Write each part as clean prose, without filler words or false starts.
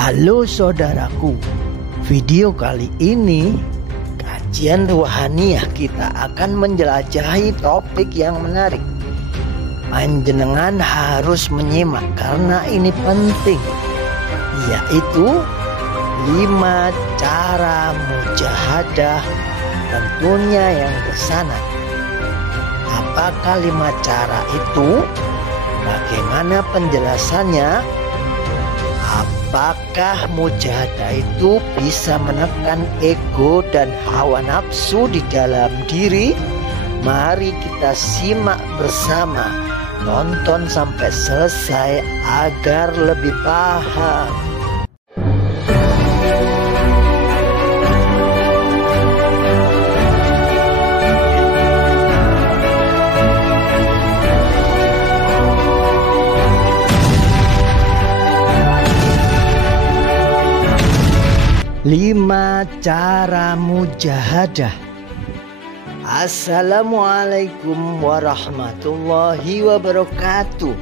Halo saudaraku, video kali ini kajian ruhaniyah kita akan menjelajahi topik yang menarik. Panjenengan harus menyimak karena ini penting, yaitu 5 cara mujahadah tentunya yang bersanad. Apakah 5 cara itu? Bagaimana penjelasannya? Apakah mujahadah itu bisa menekan ego dan hawa nafsu di dalam diri? Mari kita simak bersama, nonton sampai selesai agar lebih paham. Lima cara mujahadah. Assalamualaikum warahmatullahi wabarakatuh.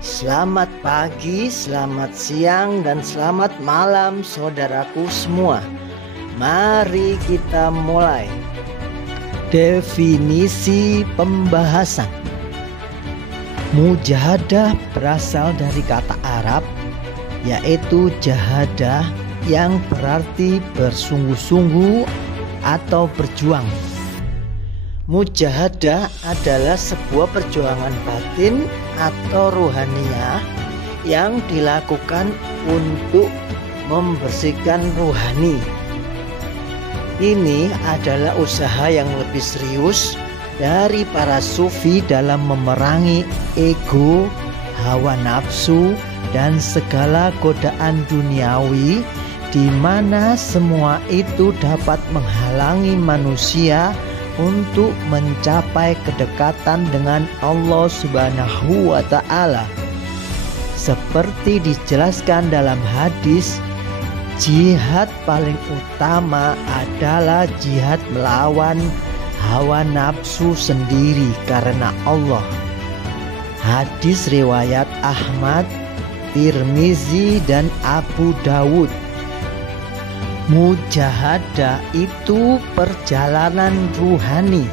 Selamat pagi, selamat siang, dan selamat malam saudaraku semua. Mari kita mulai. Definisi pembahasan. Mujahadah berasal dari kata Arab, yaitu jahadah, yang berarti bersungguh-sungguh atau berjuang. Mujahadah adalah sebuah perjuangan batin atau ruhaniyah yang dilakukan untuk membersihkan ruhani. Ini adalah usaha yang lebih serius dari para sufi dalam memerangi ego, hawa nafsu, dan segala godaan duniawi, di mana semua itu dapat menghalangi manusia untuk mencapai kedekatan dengan Allah Subhanahu wa Ta'ala. Seperti dijelaskan dalam hadis, jihad paling utama adalah jihad melawan hawa nafsu sendiri karena Allah. Hadis riwayat Ahmad, Tirmizi, dan Abu Dawud. Mujahadah itu perjalanan ruhani.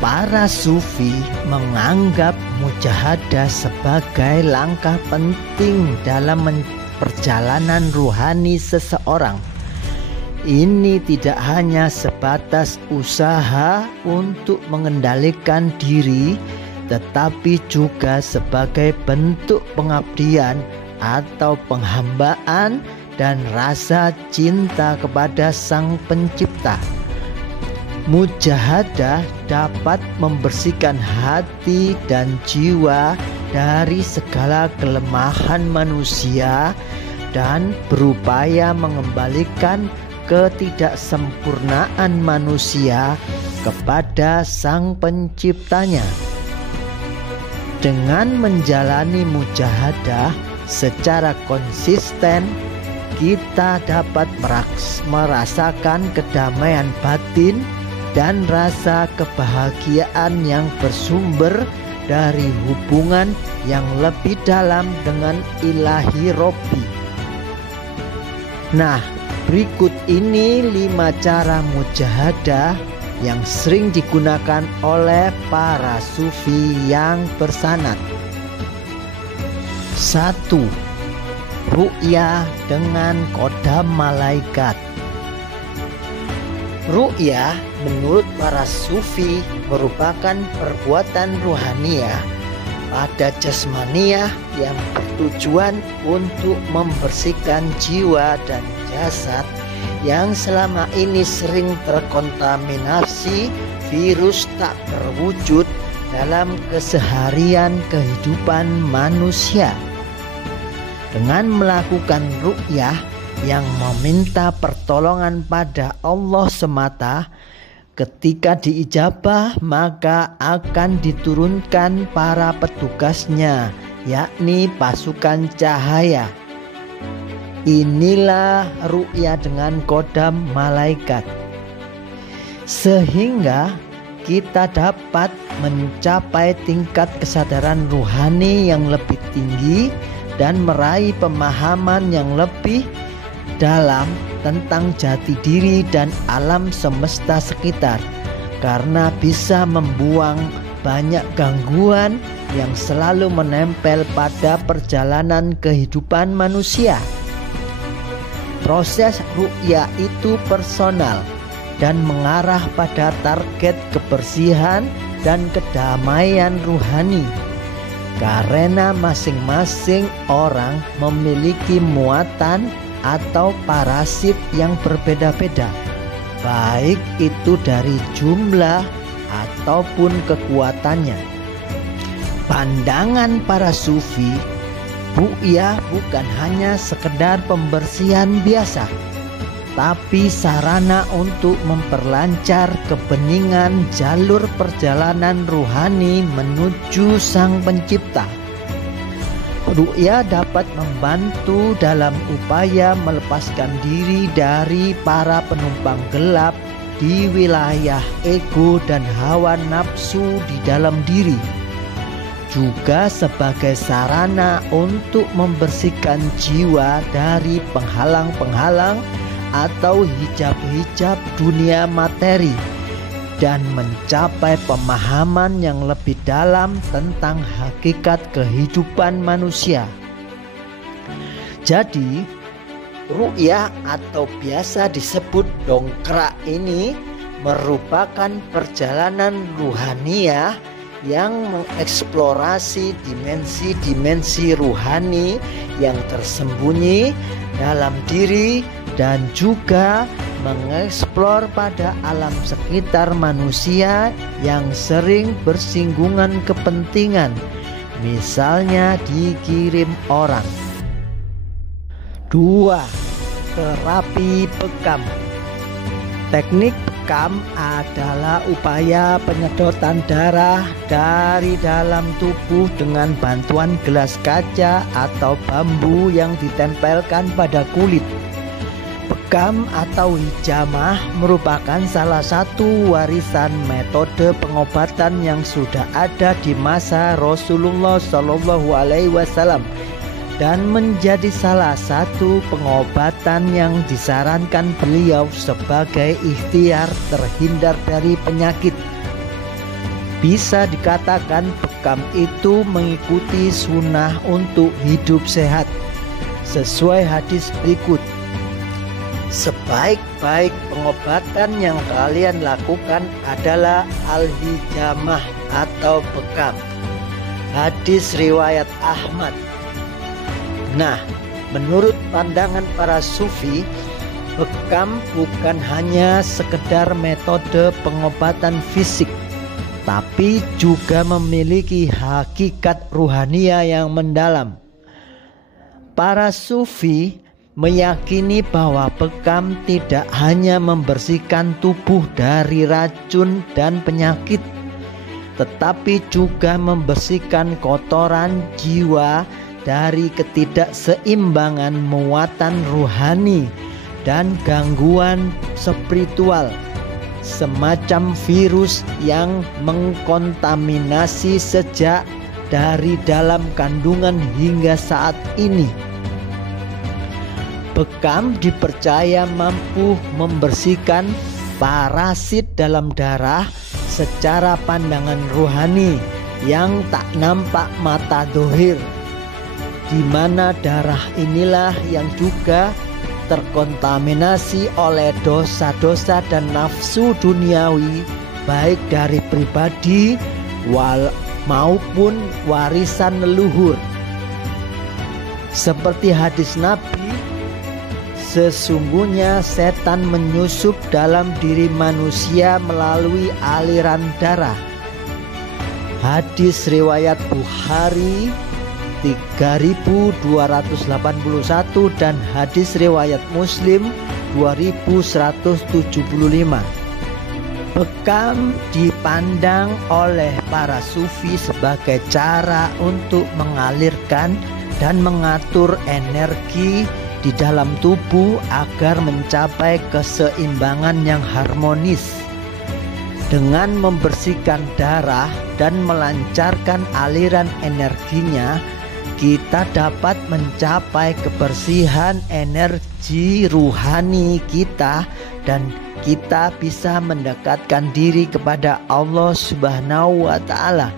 Para sufi menganggap mujahadah sebagai langkah penting dalam perjalanan ruhani seseorang. Ini tidak hanya sebatas usaha untuk mengendalikan diri, tetapi juga sebagai bentuk pengabdian atau penghambaan dan rasa cinta kepada Sang Pencipta. Mujahadah dapat membersihkan hati dan jiwa dari segala kelemahan manusia dan berupaya mengembalikan ketidaksempurnaan manusia kepada Sang Penciptanya. Dengan menjalani mujahadah secara konsisten, kita dapat merasakan kedamaian batin dan rasa kebahagiaan yang bersumber dari hubungan yang lebih dalam dengan Ilahi Robbi. Nah, berikut ini 5 cara mujahadah yang sering digunakan oleh para sufi yang bersanad. 1. Ru'yah dengan kodam malaikat. Ru'yah menurut para sufi merupakan perbuatan ruhaniyah pada jasmaniyah yang bertujuan untuk membersihkan jiwa dan jasad yang selama ini sering terkontaminasi virus tak berwujud dalam keseharian kehidupan manusia. Dengan melakukan ru'yah yang meminta pertolongan pada Allah semata, ketika diijabah maka akan diturunkan para petugasnya, yakni pasukan cahaya. Inilah ru'yah dengan kodam malaikat, sehingga kita dapat mencapai tingkat kesadaran ruhani yang lebih tinggi dan meraih pemahaman yang lebih dalam tentang jati diri dan alam semesta sekitar, karena bisa membuang banyak gangguan yang selalu menempel pada perjalanan kehidupan manusia. Proses ru'ya itu personal dan mengarah pada target kebersihan dan kedamaian ruhani, karena masing-masing orang memiliki muatan atau parasit yang berbeda-beda, baik itu dari jumlah ataupun kekuatannya. Pandangan para sufi, ru'yah bukan hanya sekedar pembersihan biasa, tapi sarana untuk memperlancar kebeningan jalur perjalanan ruhani menuju Sang Pencipta. Ru'ya dapat membantu dalam upaya melepaskan diri dari para penumpang gelap di wilayah ego dan hawa nafsu di dalam diri, juga sebagai sarana untuk membersihkan jiwa dari penghalang-penghalang atau hijab-hijab dunia materi dan mencapai pemahaman yang lebih dalam tentang hakikat kehidupan manusia. Jadi, ru'yah atau biasa disebut dongkrak ini merupakan perjalanan ruhaniah yang mengeksplorasi dimensi-dimensi ruhani yang tersembunyi dalam diri dan juga mengeksplor pada alam sekitar manusia yang sering bersinggungan kepentingan, misalnya dikirim orang. 2. Terapi bekam. Teknik bekam adalah upaya penyedotan darah dari dalam tubuh dengan bantuan gelas kaca atau bambu yang ditempelkan pada kulit. Bekam atau hijamah merupakan salah satu warisan metode pengobatan yang sudah ada di masa Rasulullah SAW dan menjadi salah satu pengobatan yang disarankan beliau sebagai ikhtiar terhindar dari penyakit. Bisa dikatakan bekam itu mengikuti sunnah untuk hidup sehat sesuai hadis berikut. Sebaik-baik pengobatan yang kalian lakukan adalah al-hijamah atau bekam. Hadis riwayat Ahmad. Nah, menurut pandangan para sufi, bekam bukan hanya sekedar metode pengobatan fisik, tapi juga memiliki hakikat ruhania yang mendalam. Para sufi meyakini bahwa bekam tidak hanya membersihkan tubuh dari racun dan penyakit, tetapi juga membersihkan kotoran jiwa dari ketidakseimbangan muatan ruhani dan gangguan spiritual, semacam virus yang mengkontaminasi sejak dari dalam kandungan hingga saat ini. Bekam dipercaya mampu membersihkan parasit dalam darah secara pandangan rohani yang tak nampak mata dohir, di mana darah inilah yang juga terkontaminasi oleh dosa-dosa dan nafsu duniawi, baik dari pribadi maupun warisan leluhur. Seperti hadis Nabi, sesungguhnya setan menyusup dalam diri manusia melalui aliran darah. Hadis riwayat Bukhari 3281 dan hadis riwayat Muslim 2175. Bekam dipandang oleh para sufi sebagai cara untuk mengalirkan dan mengatur energi di dalam tubuh agar mencapai keseimbangan yang harmonis. Dengan membersihkan darah dan melancarkan aliran energinya, kita dapat mencapai kebersihan energi rohani kita dan kita bisa mendekatkan diri kepada Allah Subhanahu wa Ta'ala.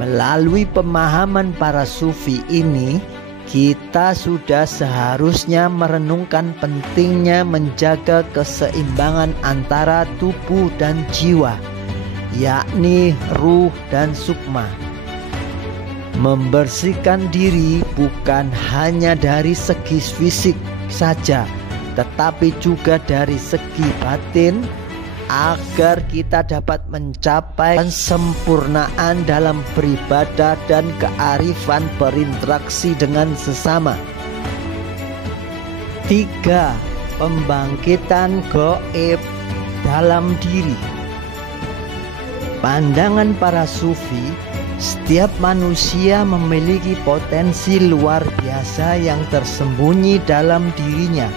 Melalui pemahaman para sufi ini, kita sudah seharusnya merenungkan pentingnya menjaga keseimbangan antara tubuh dan jiwa, yakni ruh dan sukma. Membersihkan diri bukan hanya dari segi fisik saja, tetapi juga dari segi batin, agar kita dapat mencapai kesempurnaan dalam beribadah dan kearifan berinteraksi dengan sesama. 3. Pembangkitan gaib dalam diri. Pandangan para sufi, setiap manusia memiliki potensi luar biasa yang tersembunyi dalam dirinya,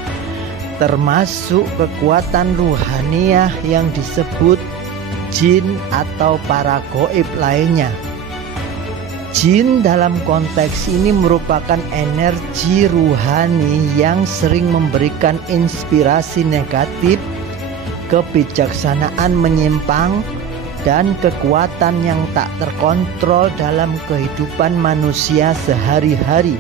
termasuk kekuatan ruhaniah yang disebut jin atau para gaib lainnya. Jin dalam konteks ini merupakan energi ruhani yang sering memberikan inspirasi negatif, kebijaksanaan menyimpang, dan kekuatan yang tak terkontrol dalam kehidupan manusia sehari-hari.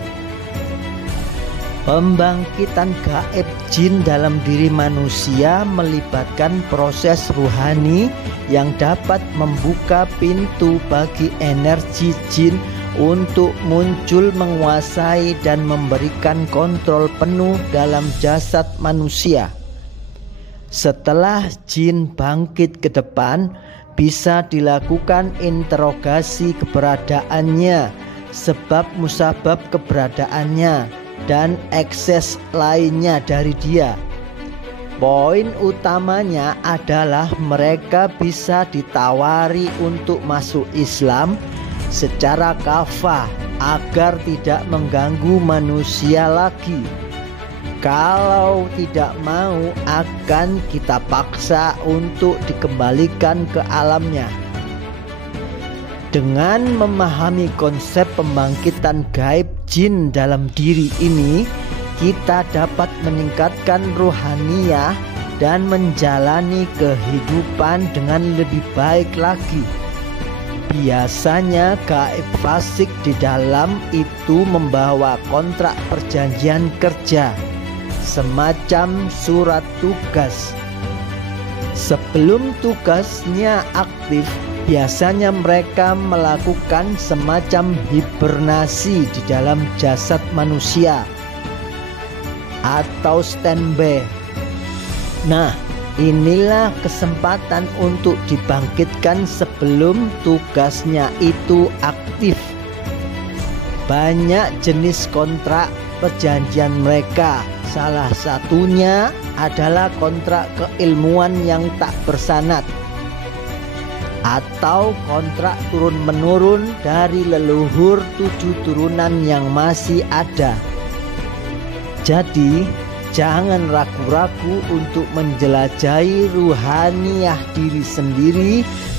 Pembangkitan gaib jin dalam diri manusia melibatkan proses ruhani yang dapat membuka pintu bagi energi jin untuk muncul, menguasai, dan memberikan kontrol penuh dalam jasad manusia. Setelah jin bangkit ke depan, bisa dilakukan interogasi keberadaannya, sebab musabab keberadaannya, dan akses lainnya dari dia. Poin utamanya adalah mereka bisa ditawari untuk masuk Islam secara kafah agar tidak mengganggu manusia lagi. Kalau tidak mau, akan kita paksa untuk dikembalikan ke alamnya. Dengan memahami konsep pembangkitan gaib jin dalam diri ini, kita dapat meningkatkan rohaniah dan menjalani kehidupan dengan lebih baik lagi. Biasanya gaib fasik di dalam itu membawa kontrak perjanjian kerja, semacam surat tugas. Sebelum tugasnya aktif, biasanya mereka melakukan semacam hibernasi di dalam jasad manusia atau standby. Nah, inilah kesempatan untuk dibangkitkan sebelum tugasnya itu aktif. Banyak jenis kontrak perjanjian mereka. Salah satunya adalah kontrak keilmuan yang tak bersanad atau kontrak turun-menurun dari leluhur 7 turunan yang masih ada. Jadi, jangan ragu-ragu untuk menjelajahi ruhaniah diri sendiri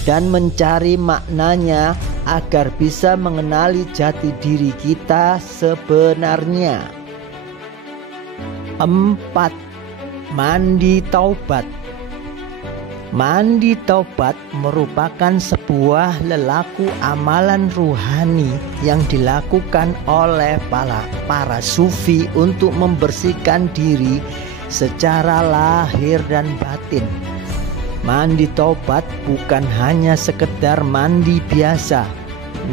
dan mencari maknanya agar bisa mengenali jati diri kita sebenarnya. 4. Mandi taubat. Mandi taubat merupakan sebuah lelaku amalan ruhani yang dilakukan oleh para sufi untuk membersihkan diri secara lahir dan batin. Mandi taubat bukan hanya sekedar mandi biasa,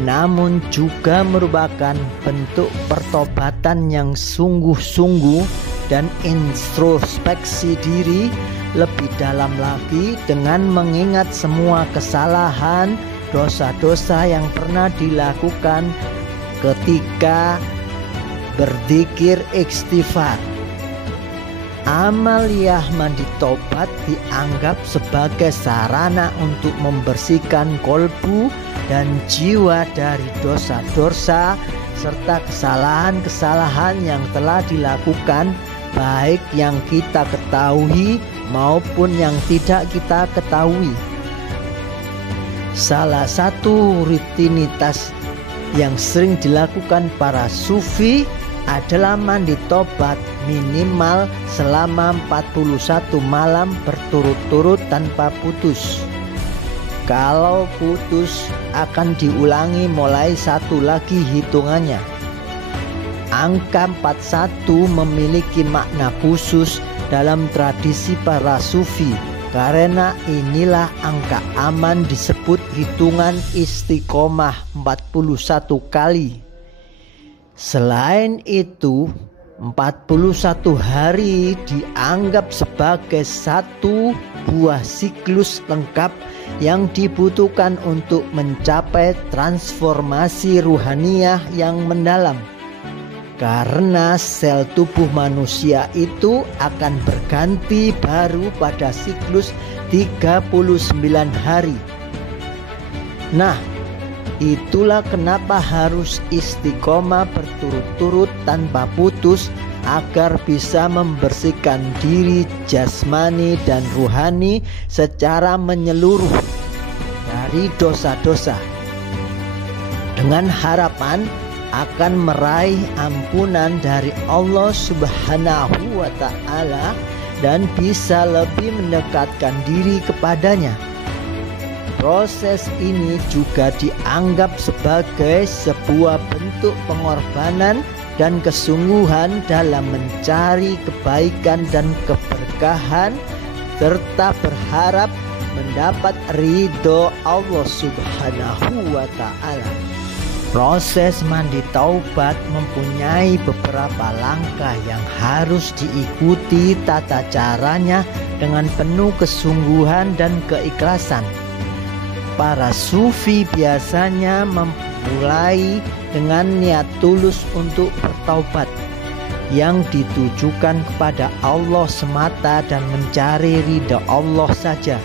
namun juga merupakan bentuk pertobatan yang sungguh-sungguh dan introspeksi diri lebih dalam lagi dengan mengingat semua kesalahan, dosa-dosa yang pernah dilakukan ketika berzikir istighfar. Amaliyah mandi taubat dianggap sebagai sarana untuk membersihkan kolbu dan jiwa dari dosa-dosa serta kesalahan-kesalahan yang telah dilakukan, baik yang kita ketahui maupun yang tidak kita ketahui. Salah satu rutinitas yang sering dilakukan para sufi adalah mandi tobat minimal selama 41 malam berturut-turut tanpa putus. Kalau putus akan diulangi mulai satu lagi hitungannya. Angka 41 memiliki makna khusus dalam tradisi para sufi, karena inilah angka aman disebut hitungan istiqomah 41 kali. Selain itu, 41 hari dianggap sebagai satu buah siklus lengkap yang dibutuhkan untuk mencapai transformasi ruhaniyah yang mendalam. Karena sel tubuh manusia itu akan berganti baru pada siklus 39 hari. Nah, itulah kenapa harus istiqomah berturut-turut tanpa putus agar bisa membersihkan diri jasmani dan ruhani secara menyeluruh dari dosa-dosa, dengan harapan akan meraih ampunan dari Allah Subhanahu wa Ta'ala dan bisa lebih mendekatkan diri kepadanya. Proses ini juga dianggap sebagai sebuah bentuk pengorbanan dan kesungguhan dalam mencari kebaikan dan keberkahan, serta berharap mendapat ridho Allah Subhanahu wa Ta'ala. Proses mandi taubat mempunyai beberapa langkah yang harus diikuti tata caranya dengan penuh kesungguhan dan keikhlasan. Para sufi biasanya memulai dengan niat tulus untuk bertaubat yang ditujukan kepada Allah semata dan mencari ridha Allah saja.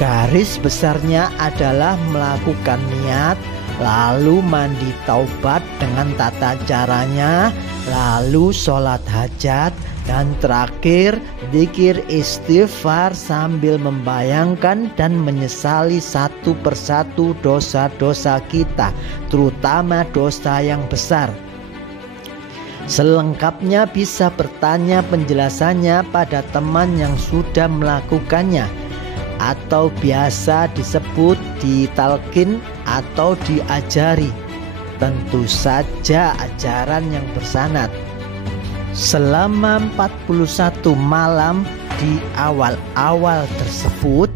Garis besarnya adalah melakukan niat, lalu mandi taubat dengan tata caranya, lalu sholat hajat, dan terakhir zikir istighfar sambil membayangkan dan menyesali satu persatu dosa-dosa kita, terutama dosa yang besar. Selengkapnya bisa bertanya penjelasannya pada teman yang sudah melakukannya, atau biasa disebut ditalkin atau diajari. Tentu saja ajaran yang bersanad. Selama 41 malam di awal-awal tersebut,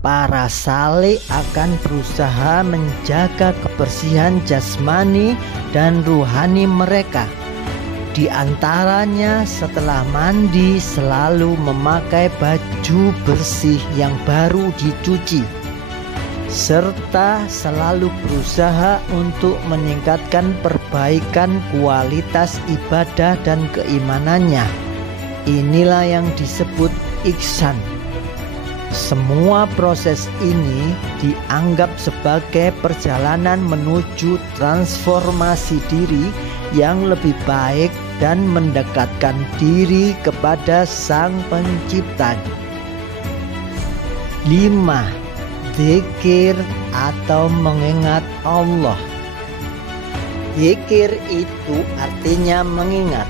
para saleh akan berusaha menjaga kebersihan jasmani dan ruhani mereka. Di antaranya setelah mandi selalu memakai baju bersih yang baru dicuci, serta selalu berusaha untuk meningkatkan perbaikan kualitas ibadah dan keimanannya. Inilah yang disebut ihsan. Semua proses ini dianggap sebagai perjalanan menuju transformasi diri yang lebih baik dan mendekatkan diri kepada Sang Pencipta. 5. Zikir atau mengingat Allah. Zikir itu artinya mengingat.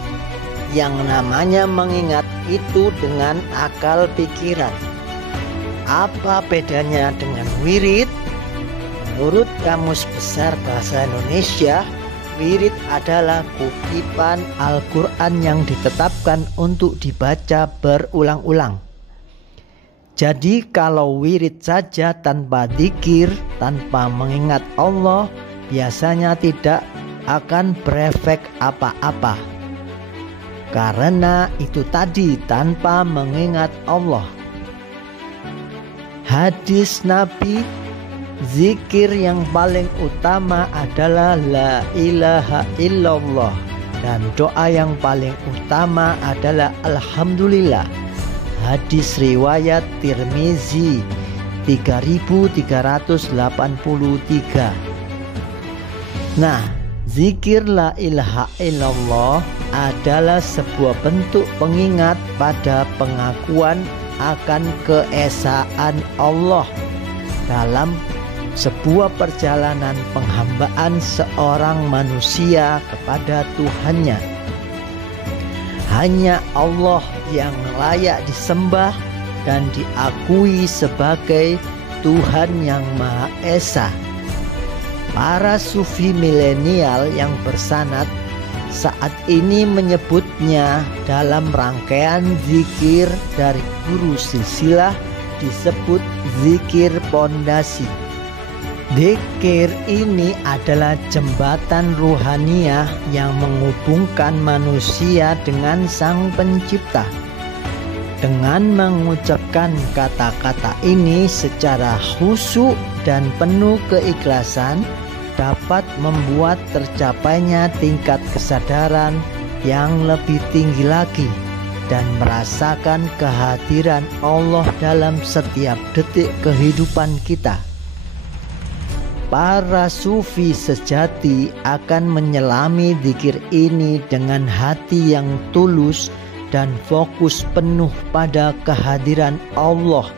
Yang namanya mengingat itu dengan akal pikiran. Apa bedanya dengan wirid? Menurut Kamus Besar Bahasa Indonesia, wirid adalah kutipan Al-Quran yang ditetapkan untuk dibaca berulang-ulang. Jadi kalau wirid saja tanpa zikir, tanpa mengingat Allah, biasanya tidak akan berefek apa-apa. Karena itu tadi, tanpa mengingat Allah. Hadis Nabi, zikir yang paling utama adalah la ilaha illallah, dan doa yang paling utama adalah alhamdulillah. Hadis riwayat Tirmizi 3383. Nah, zikir la ilaha illallah adalah sebuah bentuk pengingat pada pengakuan akan keesaan Allah dalam sebuah perjalanan penghambaan seorang manusia kepada Tuhannya. Hanya Allah yang layak disembah dan diakui sebagai Tuhan yang Maha Esa. Para sufi milenial yang bersanad saat ini menyebutnya dalam rangkaian zikir dari guru silsilah disebut zikir pondasi. Zikir ini adalah jembatan ruhaniah yang menghubungkan manusia dengan Sang Pencipta. Dengan mengucapkan kata-kata ini secara khusyuk dan penuh keikhlasan dapat membuat tercapainya tingkat kesadaran yang lebih tinggi lagi dan merasakan kehadiran Allah dalam setiap detik kehidupan kita. Para sufi sejati akan menyelami zikir ini dengan hati yang tulus dan fokus penuh pada kehadiran Allah.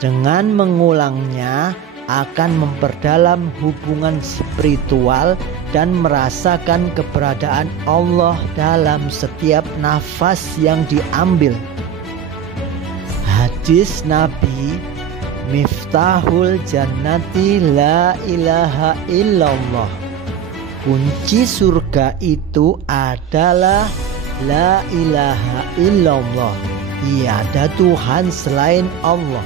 Dengan mengulangnya akan memperdalam hubungan spiritual dan merasakan keberadaan Allah dalam setiap nafas yang diambil. Hadis Nabi, Miftahul Jannati la ilaha illallah. Kunci surga itu adalah la ilaha illallah. Tiada Tuhan selain Allah.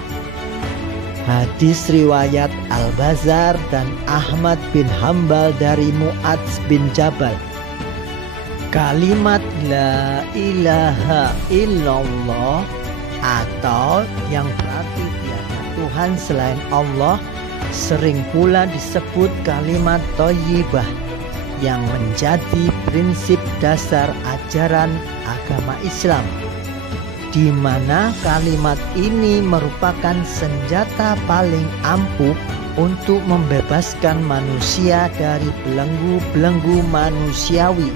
Hadis riwayat Al-Bazar dan Ahmad bin Hambal dari Mu'adz bin Jabal. Kalimat la ilaha illallah atau yang berarti tiada Tuhan selain Allah sering pula disebut kalimat thayyibah yang menjadi prinsip dasar ajaran agama Islam, di mana kalimat ini merupakan senjata paling ampuh untuk membebaskan manusia dari belenggu-belenggu manusiawi,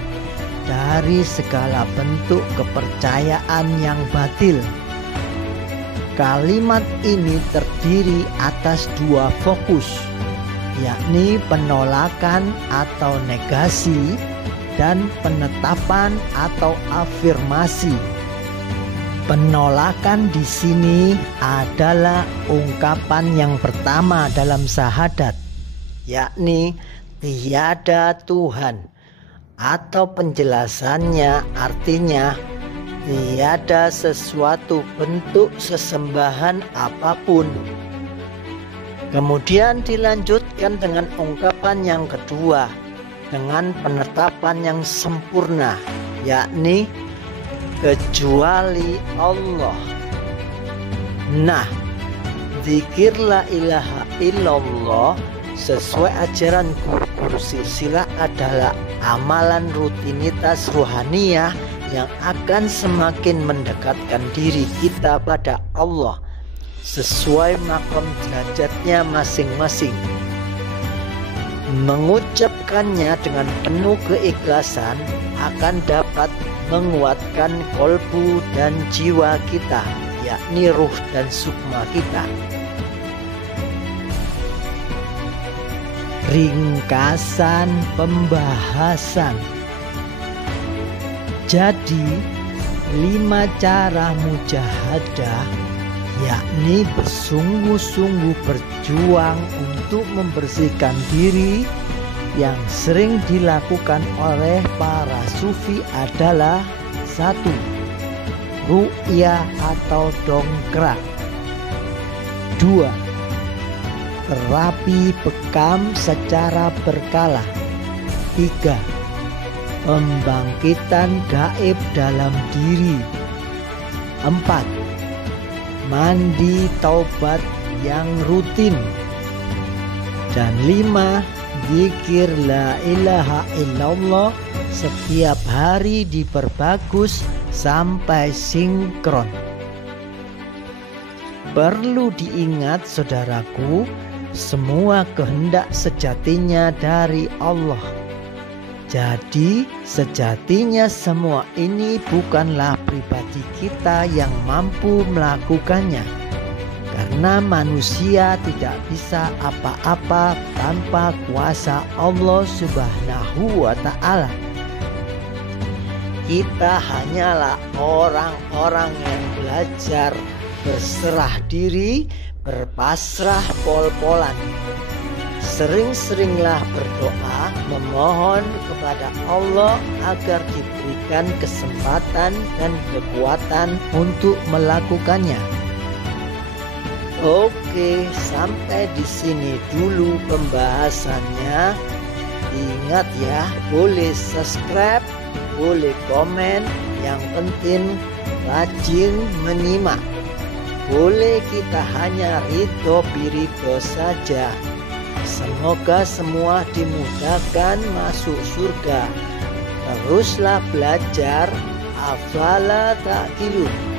dari segala bentuk kepercayaan yang batil. Kalimat ini terdiri atas dua fokus, yakni penolakan atau negasi dan penetapan atau afirmasi. Penolakan di sini adalah ungkapan yang pertama dalam syahadat, yakni tiada Tuhan, atau penjelasannya artinya tiada sesuatu bentuk sesembahan apapun. Kemudian dilanjutkan dengan ungkapan yang kedua dengan penetapan yang sempurna, yakni kecuali Allah. Nah, zikir la ilaha illallah sesuai ajaran guru silsilah adalah amalan rutinitas ruhaniah yang akan semakin mendekatkan diri kita pada Allah sesuai makom derajatnya masing-masing. Mengucapkannya dengan penuh keikhlasan akan dapat menguatkan kolbu dan jiwa kita, yakni ruh dan sukma kita. Ringkasan pembahasan. Jadi 5 cara mujahadah, yakni bersungguh-sungguh berjuang untuk membersihkan diri, yang sering dilakukan oleh para sufi adalah 1. Ru'yah atau dongkrak. 2. Terapi bekam secara berkala. 3. Pembangkitan gaib dalam diri. 4. Mandi taubat yang rutin. Dan 5. Zikir la ilaha illallah setiap hari diperbagus sampai sinkron. Perlu diingat saudaraku, semua kehendak sejatinya dari Allah. Jadi sejatinya semua ini bukanlah pribadi kita yang mampu melakukannya. karena manusia tidak bisa apa-apa tanpa kuasa Allah Subhanahu wa Ta'ala. Kita hanyalah orang-orang yang belajar berserah diri, berpasrah pol-polan. Sering-seringlah berdoa, memohon kepada Allah agar diberikan kesempatan dan kekuatan untuk melakukannya. Oke, sampai di sini dulu pembahasannya. Ingat ya, boleh subscribe, boleh komen, yang penting rajin menyimak. Boleh kita hanya ridho saja. Semoga semua dimudahkan masuk surga. Teruslah belajar, afala ta'qilun.